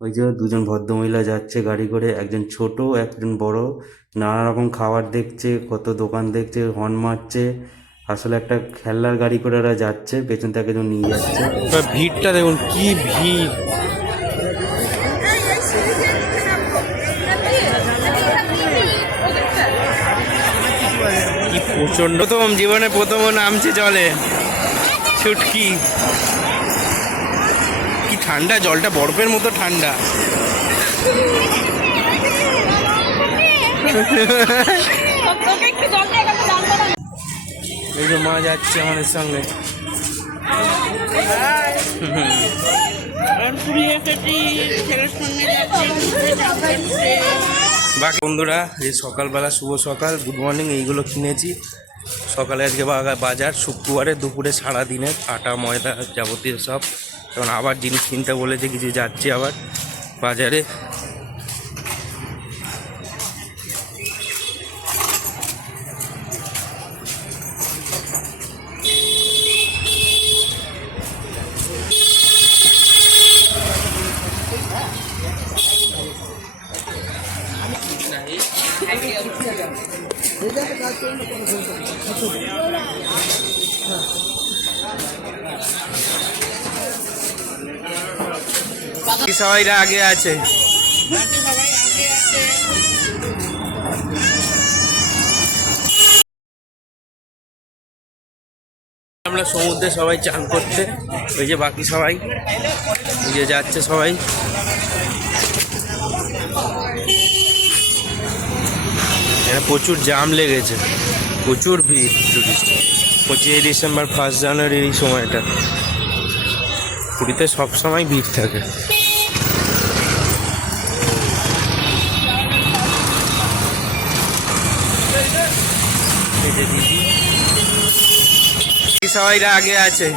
ওই যে দুজন ভদ্রমহিলা যাচ্ছে গাড়ি করে, একজন ছোট, একজন বড়। নানা রকম খাবার দেখছে, কত দোকান দেখছে, হর্ন মারছে। আসলে একটা খেলনার গাড়ি করে ওরা যাচ্ছে, পেছন থেকে একজন নিয়ে যাচ্ছে। ভিড়টা দেখুন, কি ভিড়। প্রচণ্ড প্রথম, জীবনে প্রথম নামছে জলে। ছুটকি। ঠান্ডা জলটা বরফের মতো ঠান্ডা। এই যে মা যাচ্ছে আমাদের সঙ্গে। বাকি বন্ধুরা এই সকালবেলা শুভ সকাল গুড মর্নিং এইগুলো কিনেছি। সকালে আজকে বাজার শুক্রবারে দুপুরে সারা দিনের আটা ময়দা যাবতীয় সব। এখন আবার জিনিস কিনতে বলেছে কিছু যাচ্ছে আবার বাজারে। সবাইরা আগে আছে। আমরা সমুদ্রে সবাই চান করতে, ওই যে বাকি সবাই ওই যে যাচ্ছে সবাই। প্রচুর জাম লেগেছে, প্রচুর ভিড় টুরিস্ট পঁচিশে ডিসেম্বর ফার্স্ট জানুয়ারির এই সময়টা। পুরীতে সবসময় ভিড় থাকে। দিদি এই সবাইরা আগে আছে।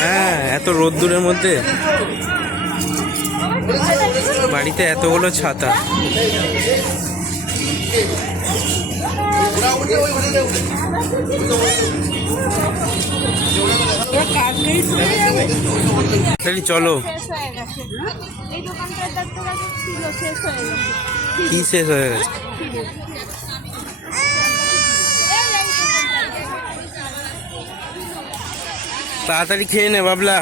হ্যাঁ এত রোদ্দুরের মধ্যে। বাড়িতে এতগুলো ছাতা। হয়ে গেছে গেছে কি শেষ হয়ে গেছে? তাড়াতাড়ি খেয়ে নে বাবলা।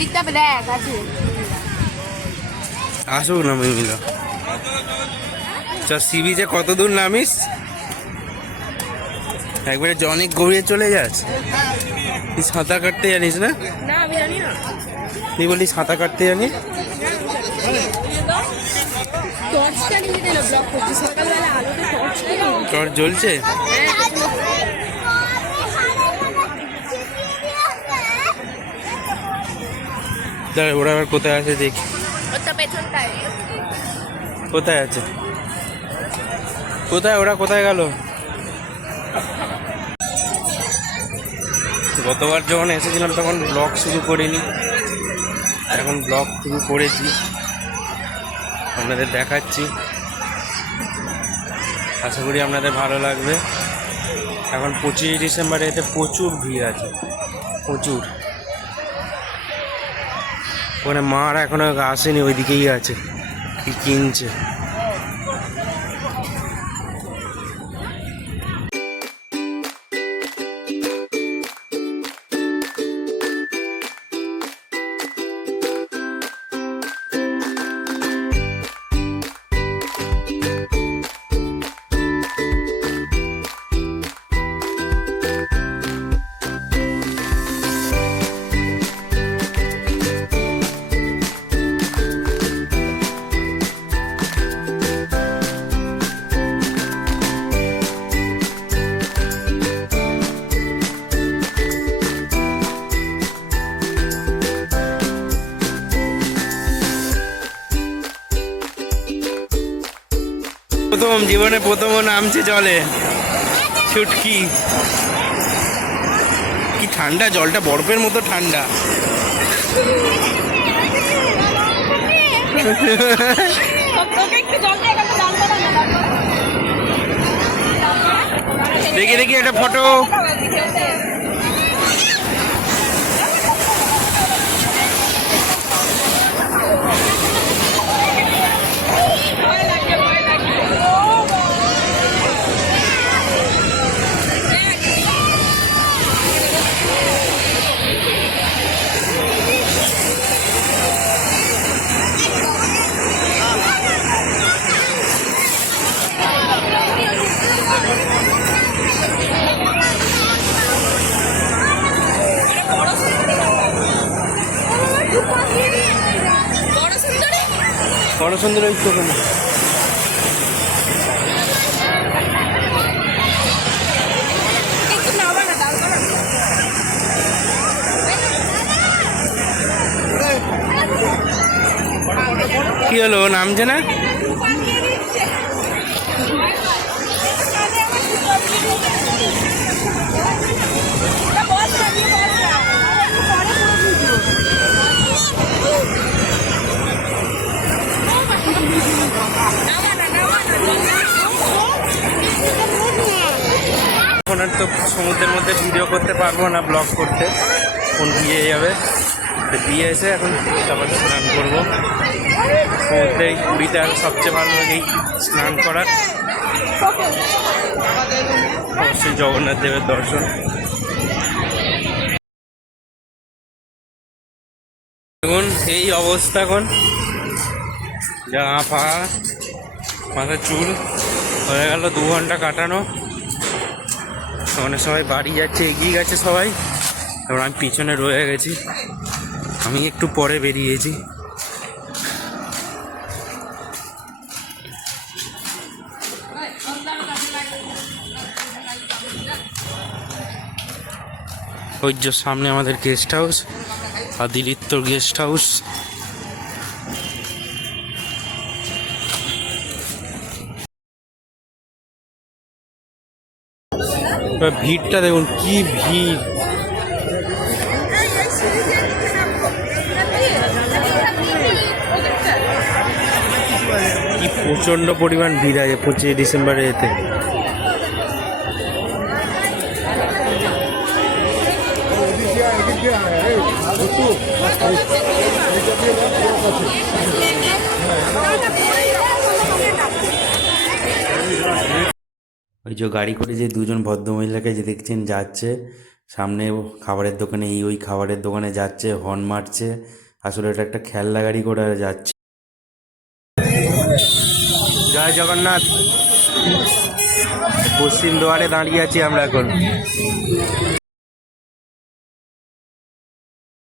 দিকটা দেখ আছে আসুক না মিমিলা চ সি বিচে কত দূর নামিস। একবারে অনেক গভীরে চলে যাস। তুই সাঁতার কাটতে জানিস না? তুই বলি সাঁতার কাটতে জানিস? টর্চ জ্বলছে? ওরা আবার কোথায় আছে দেখি। কোথায় আছে? কোথায়? ওরা কোথায় গেল? গতবার যখন এসেছিলাম তখন ব্লগ শুরু করিনি। এখন ব্লগ শুরু করেছি। আপনাদের দেখাচ্ছি। আশা করি আপনাদের ভালো লাগবে। এখন পঁচিশে ডিসেম্বরে এতে প্রচুর ভিড় আছে। প্রচুর। ওখানে মার এখনও আসেনি ওইদিকেই আছে। কি কিনছে? প্রথম, জীবনে প্রথম নামছে জলে। ছুটকি। কি ঠান্ডা, জলটা বরফের মতো ঠান্ডা। দেখি দেখি একটা ফটো। বড় সুন্দর ওই তো ওখানে। কি হলো? নাম জানা না? তো সমুদ্রের মধ্যে ভিডিও করতে পারব না ব্লগ করতে। ফোন দিয়ে যাবে। তো দিয়ে এসে এখন তারপর স্নান করব। সমুদ্রে পুরীতে আর সবচেয়ে ভালো লাগে স্নান করার। অবশ্যই জগন্নাথ দেবের দর্শন। এখন এই অবস্থা এখন। জামা পা, মাথার চুল হয়ে গেল, দু ঘণ্টা কাটানো। মানে সবাই বাড়ি যাচ্ছে, এগিয়ে গেছে সবাই। এবার আমি পিছনে রয়ে গেছি। আমি একটু পরে বেরিয়েছি। ওই যে সামনে আমাদের গেস্ট হাউস আদিলিত্তর গেস্ট হাউস ভিড়টা দেখুন কি ভিড়। কি প্রচণ্ড পরিমাণ ভিড় আছে পঁচিশে ডিসেম্বরে এতে। ওই যে গাড়ি করে যে দুজন ভদ্রমহিলাকে যে দেখছেন যাচ্ছে, সামনে খাবারের দোকানে এই ওই খাবারের দোকানে যাচ্ছে, হর্ন মারছে, আসলে এটা একটা খেলনা গাড়ি করে যাচ্ছে। জয় জগন্নাথ। পশ্চিম দুয়ারে দাঁড়িয়ে আছি আমরা এখন।